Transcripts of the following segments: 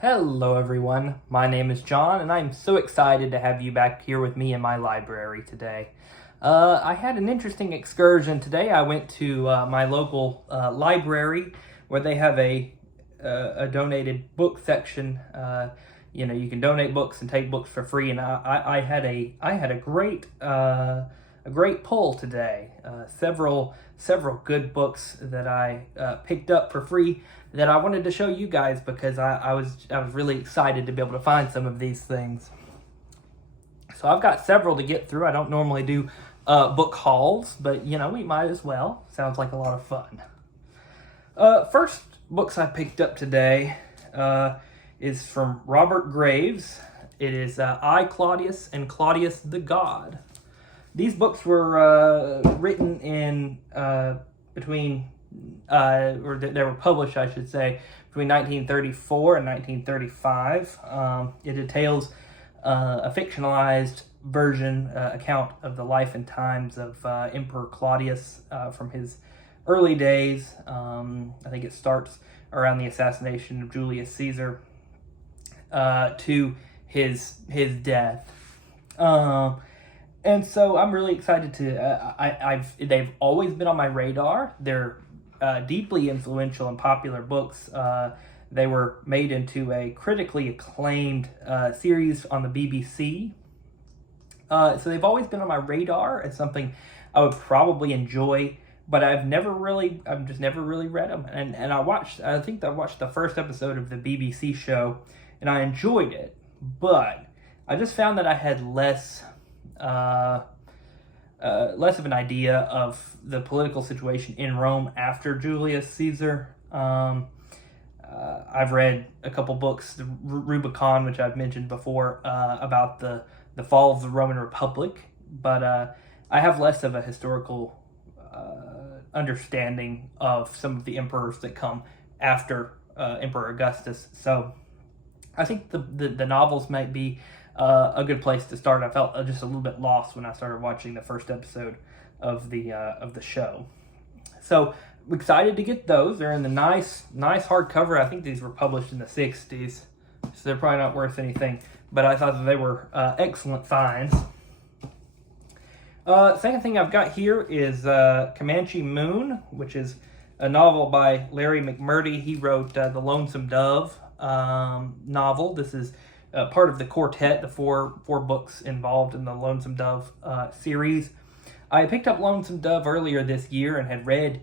Hello everyone, my name is John and I'm so excited to have you back here with me in my library today. I had an interesting excursion today. I went to my local library where they have a donated book section. You can donate books and take books for free, and I had a great pull today. Several good books that I picked up for free that I wanted to show you guys because I was really excited to be able to find some of these things. So I've got several to get through. I don't normally do book hauls, but we might as well. Sounds like a lot of fun. First books I picked up today is from Robert Graves. It is I, Claudius, and Claudius the God. These books were written in they were published, I should say, between 1934 and 1935. It details a fictionalized account of the life and times of Emperor Claudius from his early days. I think it starts around the assassination of Julius Caesar to his death. And so I'm really excited to. They've always been on my radar. They're deeply influential and popular books. They were made into a critically acclaimed series on the BBC. So they've always been on my radar as something I would probably enjoy, but I've just never really read them. And I think I watched the first episode of the BBC show, and I enjoyed it, but I just found that I had less of an idea of the political situation in Rome after Julius Caesar. I've read a couple books, the Rubicon, which I've mentioned before, about the fall of the Roman Republic, but I have less of a historical understanding of some of the emperors that come after Emperor Augustus. So I think the novels might be a good place to start. I felt just a little bit lost when I started watching the first episode of the show. So I'm excited to get those. They're in the nice hardcover. I think these were published in the 60s, so they're probably not worth anything, but I thought that they were excellent finds. Second thing I've got here is Comanche Moon, which is a novel by Larry McMurtry. He wrote The Lonesome Dove novel. This is part of the quartet, the four books involved in the Lonesome Dove series. I picked up Lonesome Dove earlier this year and had read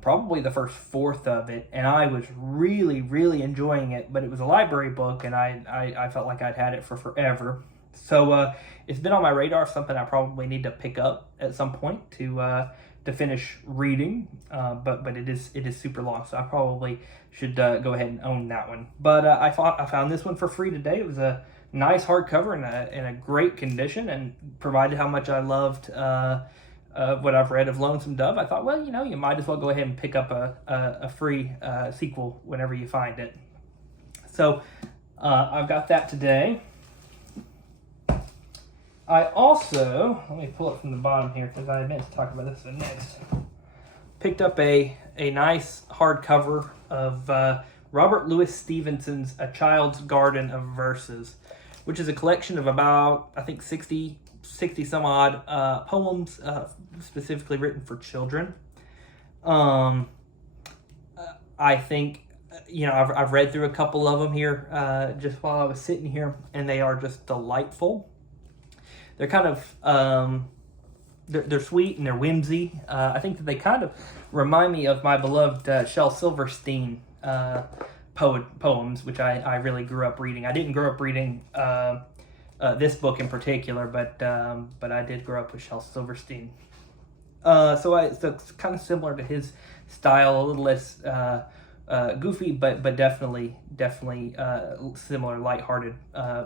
probably the first fourth of it, and I was really, really enjoying it, but it was a library book, and I felt like I'd had it for forever. So it's been on my radar, something I probably need to pick up at some point to finish reading, but it is super long, so I probably should go ahead and own that one. But I found this one for free today. It was a nice hardcover in a great condition, and provided how much I loved what I've read of Lonesome Dove, I thought, well, you might as well go ahead and pick up a free sequel whenever you find it. So I've got that today. I also, let me pull it from the bottom here because I meant to talk about this next. Picked up a nice hardcover of Robert Louis Stevenson's A Child's Garden of Verses, which is a collection of about, I think, 60 some odd poems specifically written for children. I think, I've read through a couple of them here just while I was sitting here, and they are just delightful. They're kind of, they're sweet and they're whimsy. I think that they kind of remind me of my beloved Shel Silverstein poems, which I really grew up reading. I didn't grow up reading this book in particular, but I did grow up with Shel Silverstein. So it's kind of similar to his style, a little less goofy, but definitely similar lighthearted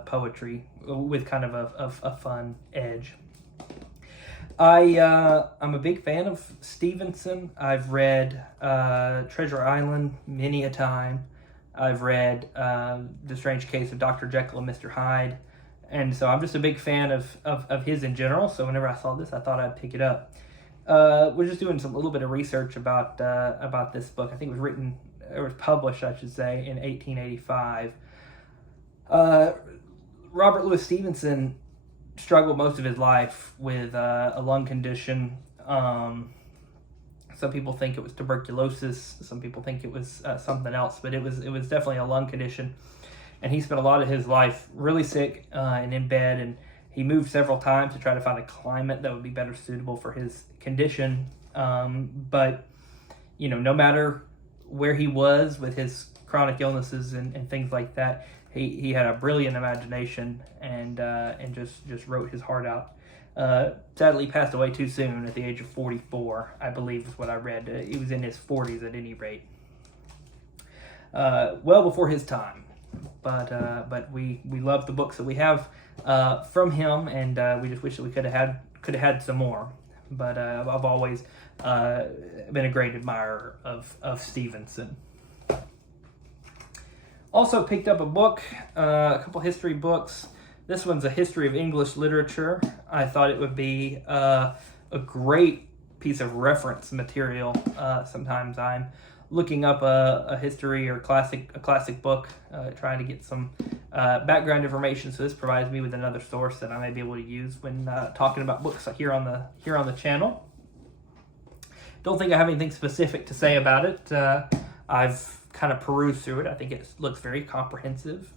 poetry with kind of a fun edge. I'm a big fan of Stevenson. I've read Treasure Island many a time. I've read The Strange Case of Dr. Jekyll and Mr. Hyde, and so I'm just a big fan of his in general. So whenever I saw this, I thought I'd pick it up. We're just doing a little bit of research about this book. I think it was published, I should say, in 1885. Uh, Robert Louis Stevenson struggled most of his life with a lung condition. Some people think it was tuberculosis. Some people think it was something else, but it was definitely a lung condition. And he spent a lot of his life really sick and in bed, and he moved several times to try to find a climate that would be better suitable for his condition. But, no matter where he was with his chronic illnesses and things like that, he had a brilliant imagination and just wrote his heart out. Sadly passed away too soon at the age of 44, I believe is what I read. He was in his 40s at any rate. Well before his time. But we love the books that we have from him, and we just wish that we could have had some more. But I've always been a great admirer of Stevenson. Also picked up a book, a couple history books. This one's a history of English literature. I thought it would be a great piece of reference material. Sometimes I'm looking up a history or a classic book, trying to get some background information. So this provides me with another source that I may be able to use when talking about books here on the channel. Don't think I have anything specific to say about it. I've kind of perused through it. I think it looks very comprehensive.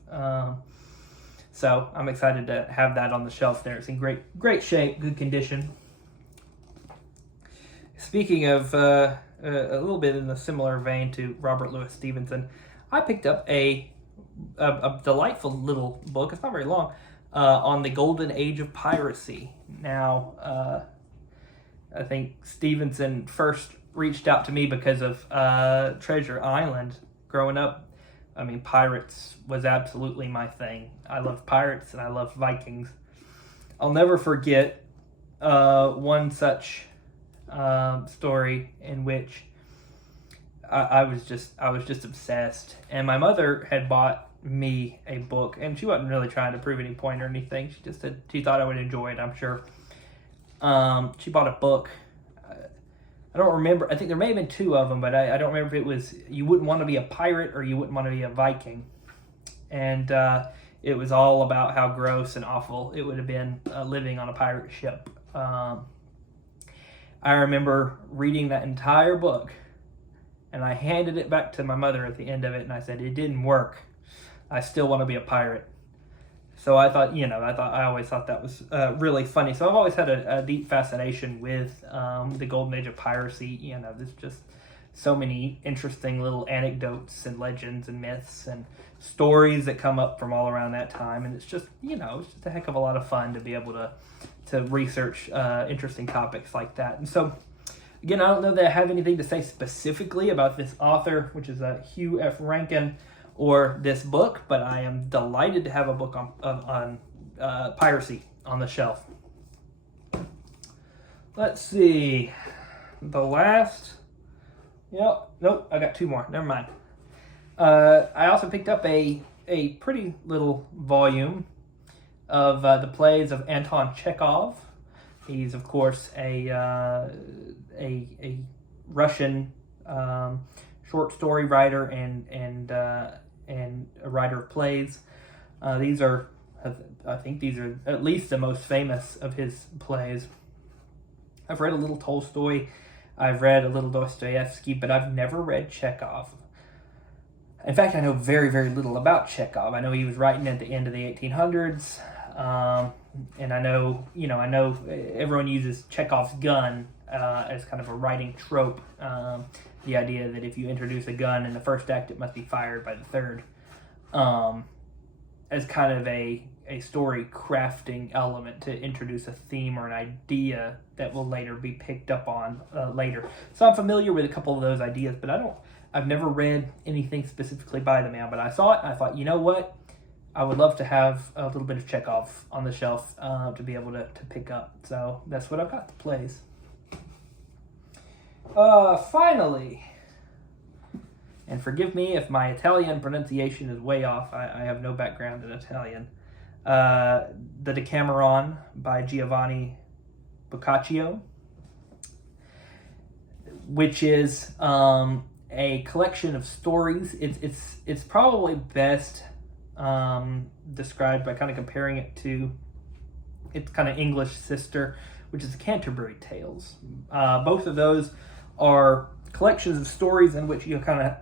So I'm excited to have that on the shelf there. It's in great shape, good condition. Speaking of a little bit in a similar vein to Robert Louis Stevenson, I picked up a delightful little book. It's not very long, on the golden age of piracy. Now, I think Stevenson first reached out to me because of Treasure Island. Growing up, I mean, pirates was absolutely my thing. I love pirates and I love Vikings. I'll never forget one such story in which I was just obsessed. And my mother had bought me a book, and she wasn't really trying to prove any point or anything. She just said she thought I would enjoy it, I'm sure. She bought a book. I don't remember. I think there may have been two of them, but I don't remember if it was You Wouldn't Want to Be a Pirate or You Wouldn't Want to Be a Viking. And it was all about how gross and awful it would have been living on a pirate ship. I remember reading that entire book, and I handed it back to my mother at the end of it, and I said, it didn't work. I still want to be a pirate. So I thought, I always thought that was really funny. So I've always had a deep fascination with the golden age of piracy. There's just so many interesting little anecdotes and legends and myths and stories that come up from all around that time. And it's just, it's just a heck of a lot of fun to be able to research interesting topics like that. And so, again, I don't know that I have anything to say specifically about this author, which is Hugh F. Rankin, or this book, but I am delighted to have a book on piracy on the shelf. Let's see. The last... Nope, I got two more. Never mind. I also picked up a pretty little volume of the plays of Anton Chekhov. He's, of course, a Russian short story writer and a writer of plays. I think these are at least the most famous of his plays. I've read a little Tolstoy, I've read a little Dostoevsky, but I've never read Chekhov. In fact, I know very, very little about Chekhov. I know he was writing at the end of the 1800s, and I know everyone uses Chekhov's gun as kind of a writing trope. The idea that if you introduce a gun in the first act, it must be fired by the third, as kind of a story crafting element to introduce a theme or an idea that will later be picked up on later. So I'm familiar with a couple of those ideas, but I've never read anything specifically by the man. But I saw it and I thought, you know what? I would love to have a little bit of Chekhov on the shelf to be able to pick up. So that's what I've got, the plays. Finally, and forgive me if my Italian pronunciation is way off. I have no background in Italian. The Decameron by Giovanni Boccaccio, which is a collection of stories. It's probably best described by kind of comparing it to its kind of English sister, which is Canterbury Tales. Both of those are collections of stories in which you kind of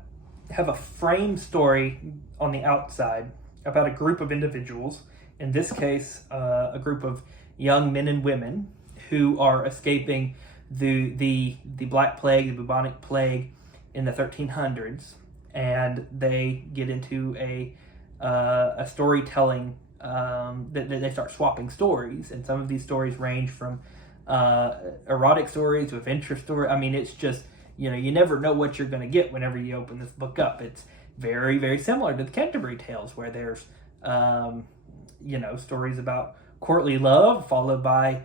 have a frame story on the outside about a group of individuals, in this case, a group of young men and women who are escaping the Black Plague, the bubonic plague in the 1300s, and they get into a storytelling that they start swapping stories, and some of these stories range from erotic stories to adventure stories. I mean, it's just, you never know what you're going to get whenever you open this book up. It's very, very similar to the Canterbury Tales, where there's stories about courtly love followed by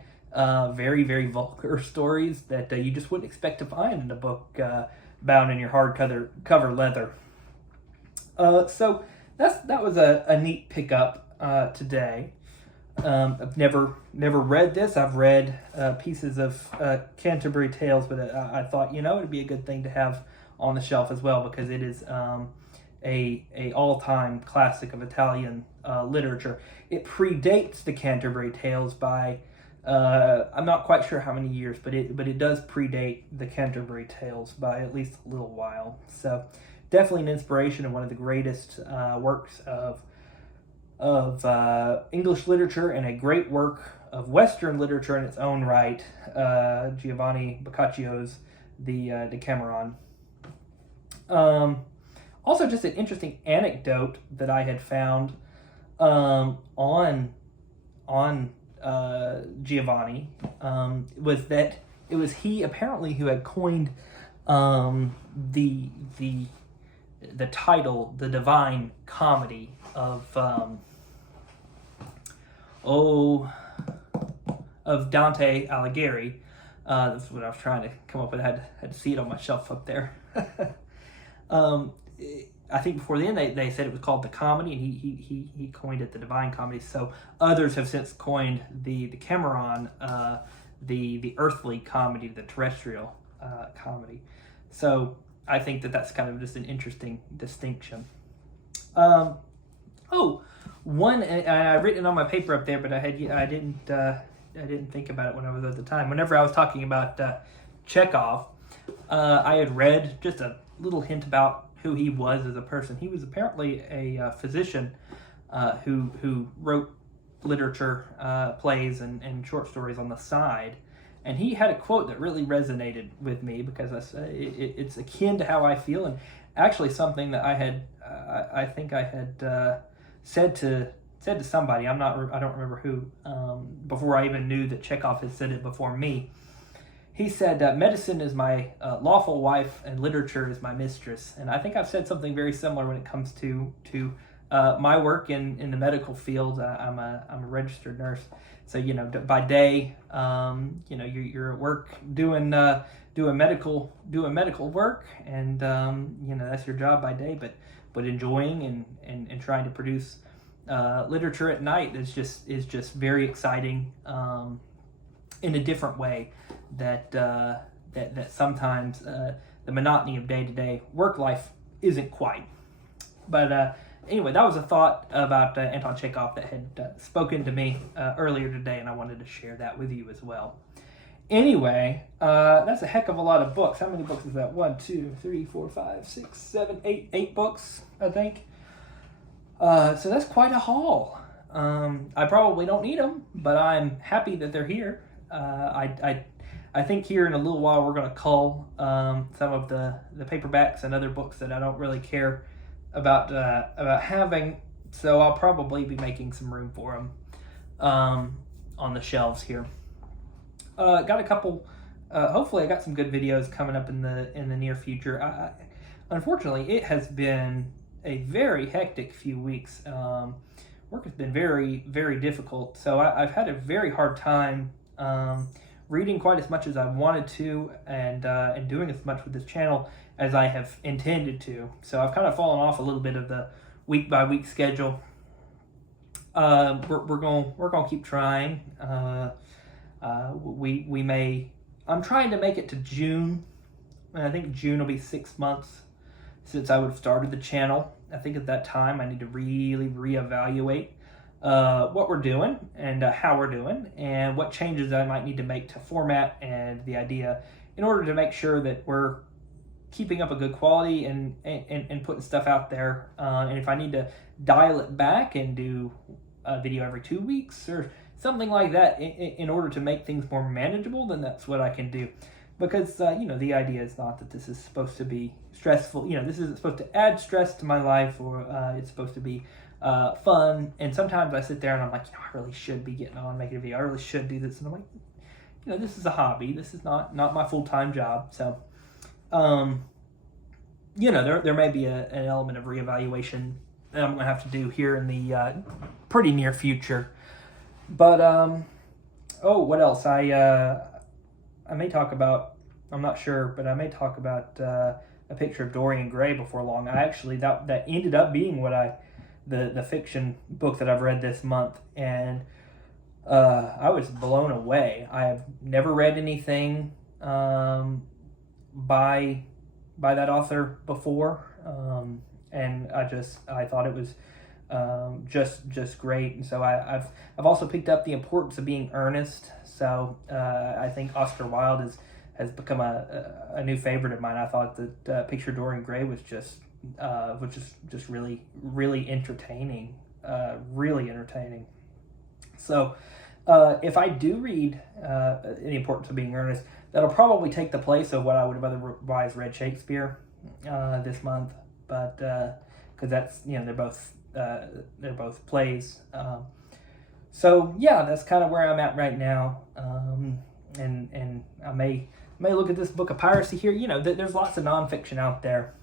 very, very vulgar stories that you just wouldn't expect to find in a book bound in your hardcover leather. So that was a neat pickup today. I've never read this. I've read pieces of Canterbury Tales, but I thought it'd be a good thing to have on the shelf as well, because it is a all-time classic of Italian literature. It predates the Canterbury Tales by I'm not quite sure how many years, but it does predate the Canterbury Tales by at least a little while. So definitely an inspiration and one of the greatest works of English literature, and a great work of Western literature in its own right, Giovanni Boccaccio's the Decameron. Also, just an interesting anecdote that I had found on Giovanni was that it was he apparently who had coined the title, the Divine Comedy of Dante Alighieri. That's what I was trying to come up with. I had to see it on my shelf up there. I think before then they said it was called the Comedy, and he coined it the Divine Comedy. So others have since coined the Decameron the earthly comedy, the terrestrial comedy. So I think that's kind of just an interesting distinction. One, and I've written it on my paper up there, but I didn't think about it when I was at the time. Whenever I was talking about Chekhov, I had read just a little hint about who he was as a person. He was apparently a physician who wrote literature, plays, and short stories on the side. And he had a quote that really resonated with me, because it's akin to how I feel, and actually something that I think I had said to somebody. I don't remember who, before I even knew that Chekhov had said it before me. He said, medicine is my lawful wife and literature is my mistress. And I think I've said something very similar when it comes to my work in the medical field. I'm a registered nurse. So, by day, you're at work doing medical work, and that's your job by day, but enjoying and trying to produce literature at night is just very exciting in a different way that sometimes the monotony of day-to-day work life isn't quite. But anyway, that was a thought about Anton Chekhov that had spoken to me earlier today, and I wanted to share that with you as well. Anyway, that's a heck of a lot of books. How many books is that? 1, 2, 3, 4, 5, 6, 7, 8. 8 books, I think. So that's quite a haul. I probably don't need them, but I'm happy that they're here. I think here in a little while we're going to cull some of the paperbacks and other books that I don't really care about having, so I'll probably be making some room for them on the shelves here. Got a couple. Hopefully, I got some good videos coming up in the near future. Unfortunately, it has been a very hectic few weeks. Work has been very, very difficult, so I've had a very hard time reading quite as much as I wanted to, and doing as much with this channel as I have intended to. So I've kind of fallen off a little bit of the week by week schedule. We're gonna keep trying. We may. I'm trying to make it to June, and I think June will be 6 months since I would have started the channel, I think at that time I need to really reevaluate what we're doing and how we're doing, and what changes I might need to make to format and the idea in order to make sure that we're keeping up a good quality and putting stuff out there. And if I need to dial it back and do a video every 2 weeks or something like that in order to make things more manageable, then that's what I can do. Because, the idea is not that this is supposed to be stressful. This isn't supposed to add stress to my life, or it's supposed to be fun. And sometimes I sit there and I'm like, I really should be getting on making a video. I really should do this. And I'm like, this is a hobby. This is not my full-time job. So, there may be an element of reevaluation that I'm going to have to do here in the pretty near future. But, what else? I may talk about, I'm not sure, but I may talk about a picture of Dorian Gray before long. I actually, that ended up being the fiction book that I've read this month, and I was blown away. I have never read anything by that author before, and I thought it was just great. And so I've also picked up the importance of being earnest. So I think Oscar Wilde has become a new favorite of mine. I thought that Picture of Dorian Gray was just really, really entertaining, really entertaining. So if I do read The Importance of Being Earnest, that'll probably take the place of what I would have otherwise read Shakespeare this month. But because that's, they're both plays. So yeah, that's kind of where I'm at right now. And I may look at this book of piracy here. There's lots of nonfiction out there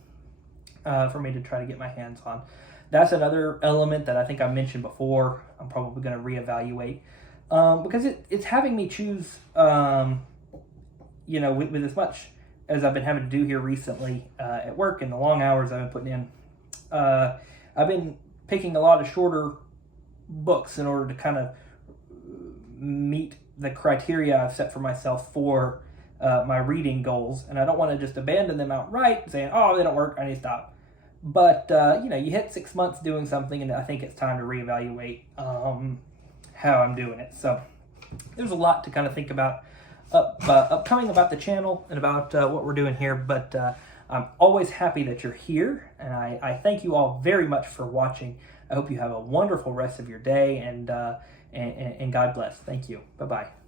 for me to try to get my hands on. That's another element that I think I mentioned before. I'm probably going to reevaluate because it's having me choose. With as much as I've been having to do here recently at work and the long hours I've been putting in, I've been picking a lot of shorter books in order to kind of meet the criteria I've set for myself for my reading goals. And I don't want to just abandon them outright, saying, oh, they don't work, I need to stop. But, you hit 6 months doing something, and I think it's time to reevaluate how I'm doing it. So there's a lot to kind of think about upcoming about the channel and about what we're doing here. But I'm always happy that you're here, and I thank you all very much for watching. I hope you have a wonderful rest of your day, and God bless. Thank you. Bye-bye.